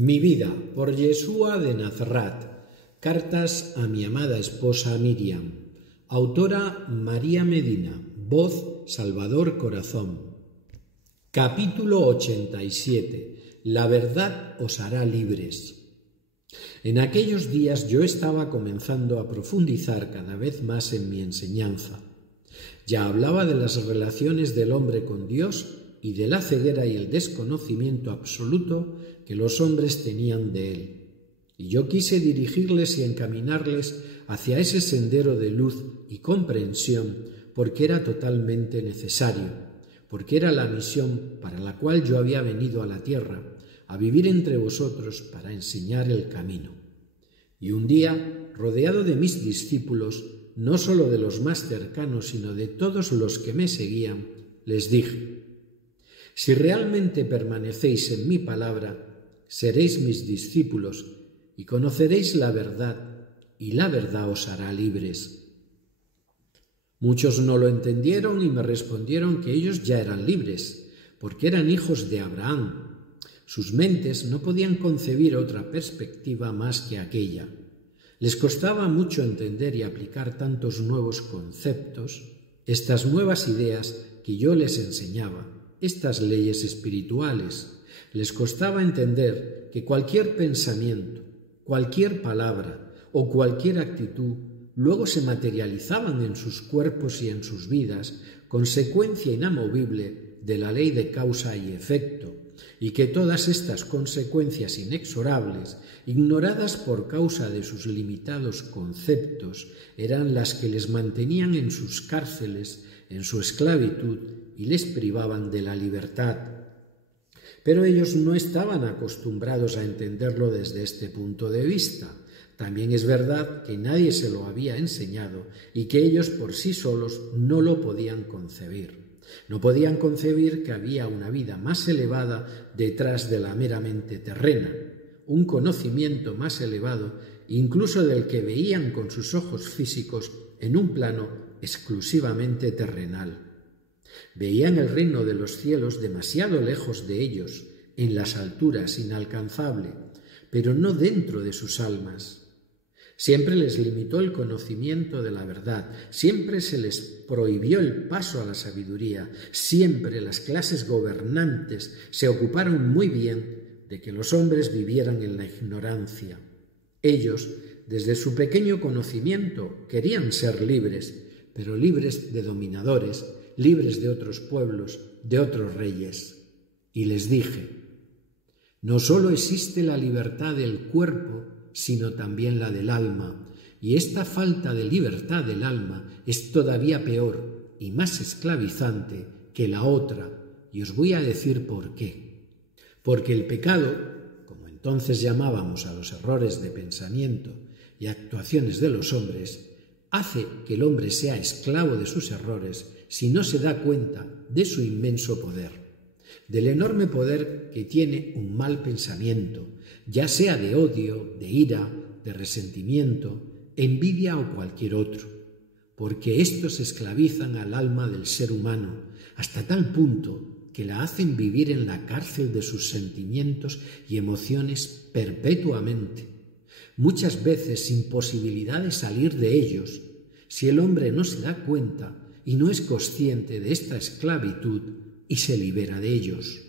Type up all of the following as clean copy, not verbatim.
Mi vida, por Yeshua de Nazaret. Cartas a mi amada esposa Miriam. Autora María Medina. Voz Salvador Corazón. Capítulo 87. La verdad os hará libres. En aquellos días yo estaba comenzando a profundizar cada vez más en mi enseñanza. Ya hablaba de las relaciones del hombre con Dios y de la ceguera y el desconocimiento absoluto que los hombres tenían de él. Y yo quise dirigirles y encaminarles hacia ese sendero de luz y comprensión porque era totalmente necesario, porque era la misión para la cual yo había venido a la tierra, a vivir entre vosotros para enseñar el camino. Y un día, rodeado de mis discípulos, no solo de los más cercanos, sino de todos los que me seguían, les dije: si realmente permanecéis en mi palabra, seréis mis discípulos y conoceréis la verdad, y la verdad os hará libres. Muchos no lo entendieron y me respondieron que ellos ya eran libres, porque eran hijos de Abraham. Sus mentes no podían concebir otra perspectiva más que aquella. Les costaba mucho entender y aplicar tantos nuevos conceptos, estas nuevas ideas que yo les enseñaba, estas leyes espirituales. Les costaba entender que cualquier pensamiento, cualquier palabra o cualquier actitud luego se materializaban en sus cuerpos y en sus vidas, consecuencia inamovible de la ley de causa y efecto, y que todas estas consecuencias inexorables, ignoradas por causa de sus limitados conceptos, eran las que les mantenían en sus cárceles, en su esclavitud, y les privaban de la libertad. Pero ellos no estaban acostumbrados a entenderlo desde este punto de vista. También es verdad que nadie se lo había enseñado y que ellos por sí solos no lo podían concebir. No podían concebir que había una vida más elevada detrás de la meramente terrena, un conocimiento más elevado incluso del que veían con sus ojos físicos en un plano exclusivamente terrenal. Veían el reino de los cielos demasiado lejos de ellos, en las alturas inalcanzable, pero no dentro de sus almas. Siempre les limitó el conocimiento de la verdad, siempre se les prohibió el paso a la sabiduría, siempre las clases gobernantes se ocuparon muy bien de que los hombres vivieran en la ignorancia. Ellos, desde su pequeño conocimiento, querían ser libres, pero libres de dominadores, libres de otros pueblos, de otros reyes. Y les dije: no solo existe la libertad del cuerpo, sino también la del alma, y esta falta de libertad del alma es todavía peor y más esclavizante que la otra, y os voy a decir por qué. Porque el pecado, como entonces llamábamos a los errores de pensamiento y actuaciones de los hombres, hace que el hombre sea esclavo de sus errores si no se da cuenta de su inmenso poder, del enorme poder que tiene un mal pensamiento, ya sea de odio, de ira, de resentimiento, envidia o cualquier otro, porque estos esclavizan al alma del ser humano hasta tal punto que la hacen vivir en la cárcel de sus sentimientos y emociones perpetuamente, muchas veces sin posibilidad de salir de ellos, si el hombre no se da cuenta y no es consciente de esta esclavitud y se libera de ellos.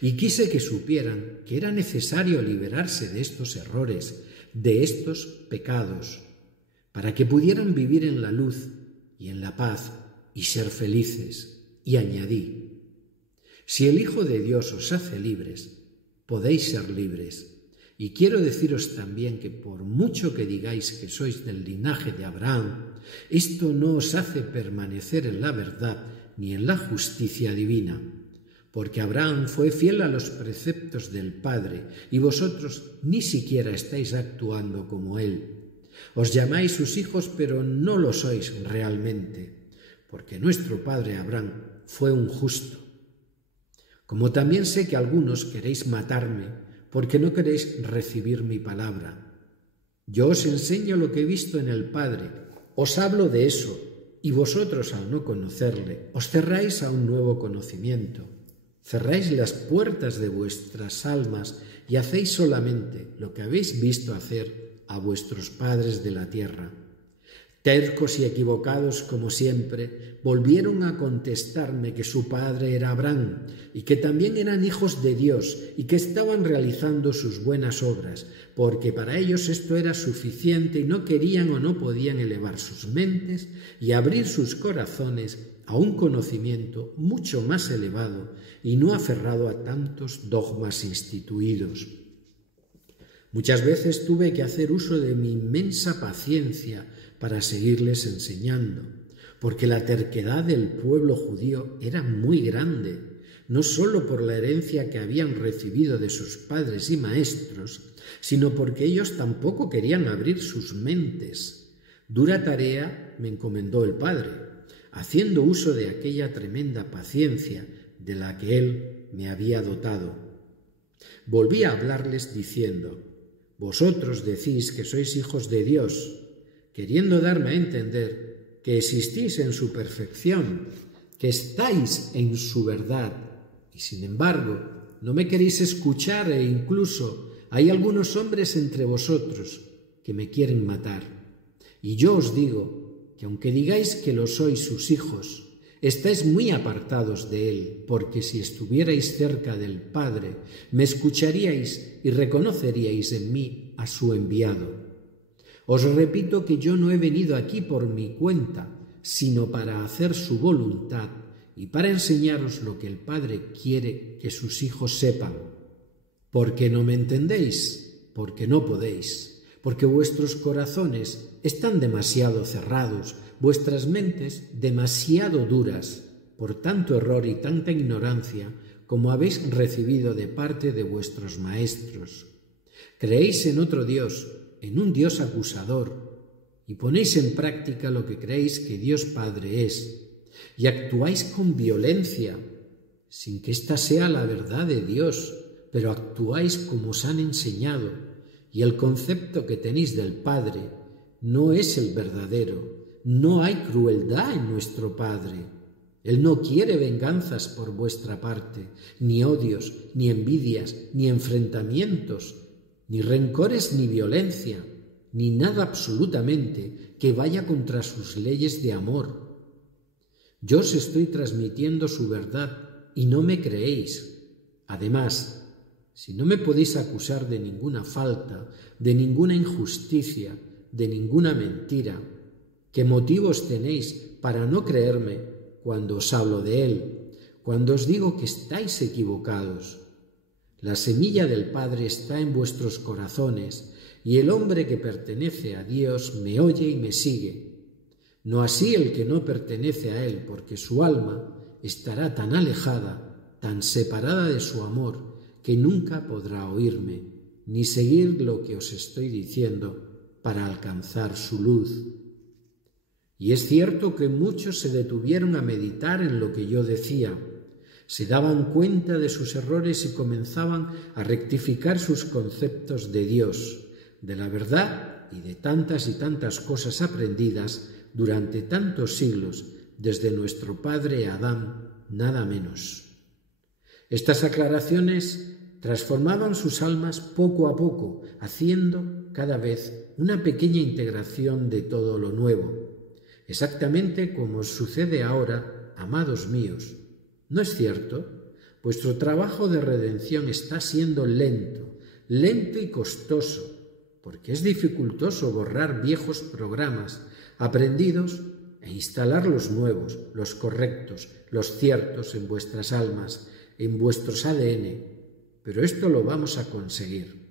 Y quise que supieran que era necesario liberarse de estos errores, de estos pecados, para que pudieran vivir en la luz y en la paz y ser felices. Y añadí: si el Hijo de Dios os hace libres, podéis ser libres. Y quiero deciros también que por mucho que digáis que sois del linaje de Abraham, esto no os hace permanecer en la verdad ni en la justicia divina, porque Abraham fue fiel a los preceptos del Padre, y vosotros ni siquiera estáis actuando como él. Os llamáis sus hijos, pero no lo sois realmente, porque nuestro padre Abraham fue un justo. Como también sé que algunos queréis matarme, porque no queréis recibir mi palabra. Yo os enseño lo que he visto en el Padre, os hablo de eso, y vosotros, al no conocerle, os cerráis a un nuevo conocimiento. cerráis las puertas de vuestras almas y hacéis solamente lo que habéis visto hacer a vuestros padres de la tierra. Tercos y equivocados como siempre, volvieron a contestarme que su padre era Abraham y que también eran hijos de Dios y que estaban realizando sus buenas obras, porque para ellos esto era suficiente y no querían o no podían elevar sus mentes y abrir sus corazones a un conocimiento mucho más elevado y no aferrado a tantos dogmas instituidos. Muchas veces tuve que hacer uso de mi inmensa paciencia para seguirles enseñando, porque la terquedad del pueblo judío era muy grande, no sólo por la herencia que habían recibido de sus padres y maestros, sino porque ellos tampoco querían abrir sus mentes. Dura tarea me encomendó el Padre, haciendo uso de aquella tremenda paciencia de la que Él me había dotado. Volví a hablarles diciendo: vosotros decís que sois hijos de Dios, queriendo darme a entender que existís en su perfección, que estáis en su verdad, y sin embargo no me queréis escuchar e incluso hay algunos hombres entre vosotros que me quieren matar. Y yo os digo que aunque digáis que lo sois sus hijos, estáis muy apartados de él, porque si estuvierais cerca del Padre, me escucharíais y reconoceríais en mí a su enviado. Os repito que yo no he venido aquí por mi cuenta, sino para hacer su voluntad y para enseñaros lo que el Padre quiere que sus hijos sepan. Porque no me entendéis, porque no podéis, porque vuestros corazones están demasiado cerrados, vuestras mentes demasiado duras, por tanto error y tanta ignorancia como habéis recibido de parte de vuestros maestros. Creéis en otro Dios, en un Dios acusador, y ponéis en práctica lo que creéis que Dios Padre es, y actuáis con violencia, sin que ésta sea la verdad de Dios, pero actuáis como os han enseñado, y el concepto que tenéis del Padre no es el verdadero. No hay crueldad en nuestro Padre. Él no quiere venganzas por vuestra parte, ni odios, ni envidias, ni enfrentamientos, ni rencores, ni violencia, ni nada absolutamente que vaya contra sus leyes de amor. Yo os estoy transmitiendo su verdad y no me creéis. Además, si no me podéis acusar de ninguna falta, de ninguna injusticia, de ninguna mentira, ¿qué motivos tenéis para no creerme cuando os hablo de él, cuando os digo que estáis equivocados? La semilla del Padre está en vuestros corazones, y el hombre que pertenece a Dios me oye y me sigue. No así el que no pertenece a él, porque su alma estará tan alejada, tan separada de su amor, que nunca podrá oírme, ni seguir lo que os estoy diciendo para alcanzar su luz. Y es cierto que muchos se detuvieron a meditar en lo que yo decía, se daban cuenta de sus errores y comenzaban a rectificar sus conceptos de Dios, de la verdad y de tantas cosas aprendidas durante tantos siglos, desde nuestro padre Adán, nada menos. Estas aclaraciones transformaban sus almas poco a poco, haciendo cada vez una pequeña integración de todo lo nuevo, exactamente como os sucede ahora, amados míos. ¿No es cierto? Vuestro trabajo de redención está siendo lento y costoso, porque es dificultoso borrar viejos programas aprendidos e instalar los nuevos, los correctos, los ciertos en vuestras almas, en vuestros ADN. Pero esto lo vamos a conseguir.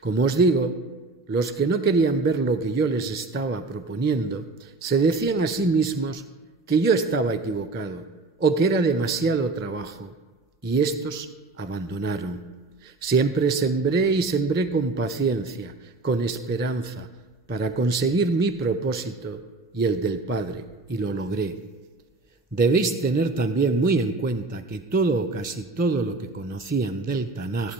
Como os digo, los que no querían ver lo que yo les estaba proponiendo, se decían a sí mismos que yo estaba equivocado, o que era demasiado trabajo, y éstos abandonaron. Siempre sembré y sembré con paciencia, con esperanza, para conseguir mi propósito y el del Padre, y lo logré. Debéis tener también muy en cuenta que todo o casi todo lo que conocían del Tanaj,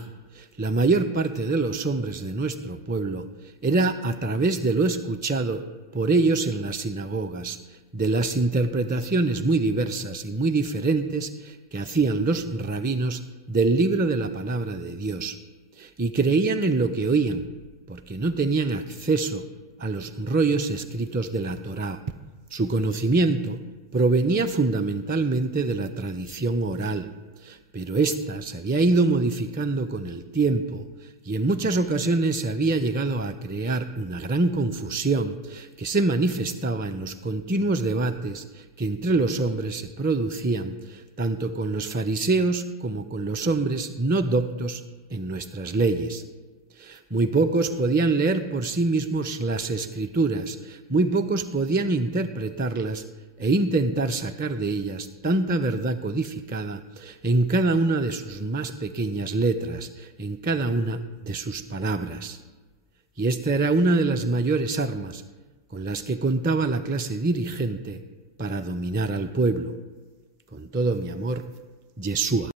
la mayor parte de los hombres de nuestro pueblo, era a través de lo escuchado por ellos en las sinagogas, de las interpretaciones muy diversas y muy diferentes que hacían los rabinos del libro de la palabra de Dios, y creían en lo que oían, porque no tenían acceso a los rollos escritos de la Torá. Su conocimiento provenía fundamentalmente de la tradición oral, pero ésta se había ido modificando con el tiempo y en muchas ocasiones se había llegado a crear una gran confusión que se manifestaba en los continuos debates que entre los hombres se producían, tanto con los fariseos como con los hombres no doctos en nuestras leyes. Muy pocos podían leer por sí mismos las Escrituras, muy pocos podían interpretarlas e intentar sacar de ellas tanta verdad codificada en cada una de sus más pequeñas letras, en cada una de sus palabras. Y esta era una de las mayores armas con las que contaba la clase dirigente para dominar al pueblo. Con todo mi amor, Yeshua.